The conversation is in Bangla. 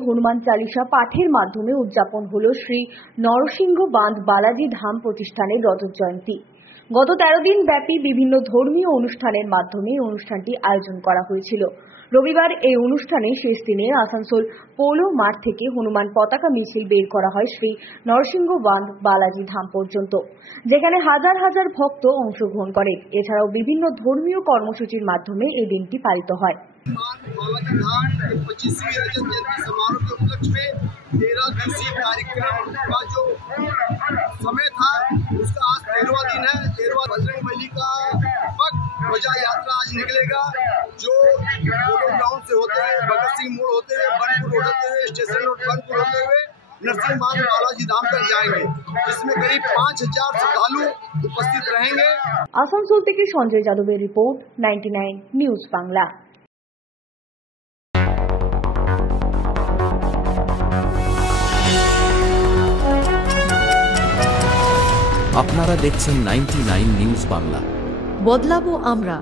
হনুমান চালিসা পাঠের মাধ্যমে উদযাপন হলো শ্রী নরসিংহ বাঁধ বালাজি ধাম প্রতিষ্ঠানের রজত জয়ন্তী। গত 13 দিন ব্যাপী বিভিন্ন ধর্মীয় অনুষ্ঠানের মাধ্যমে অনুষ্ঠানটি আয়োজন করা হয়েছিল। রবিবার এই অনুষ্ঠানের শেষ দিনে আসানসোল পোলো মাঠ থেকে হনুমান পতাকা মিছিল বের করা হয় শ্রী নরসিংহ বাঁধ বালাজি ধাম পর্যন্ত, যেখানে হাজার হাজার ভক্ত অংশগ্রহণ করেন। এছাড়াও বিভিন্ন ধর্মীয় কর্মসূচির মাধ্যমে এই দিনটি পালিত হয়। बालाजी धाम के 25वीं रजत जयंती समारोह के उपलक्ष्य में 13 दिवसीय कार्यक्रम का जो समय था उसका आज 13वां दिन है। 13वां बजरंगबली का भक्त ध्वजा यात्रा आज निकलेगा, जो पोलो ग्राउंड से होते हुए भगत सिंह मोड़ होते हुए बनपुर होते हुए स्टेशन रोड बनपुर होते हुए नरसिंह बांध बालाजी धाम तक जाएंगे, जिसमें करीब 5000 श्रद्धालु उपस्थित रहेंगे। आसानसोल থেকে সঞ্জয় যাদবের রিপোর্ট, 99 নিউজ বাংলা। আপনারা দেখছেন 99 নিউজ বাংলা। বদলাবো আমরা।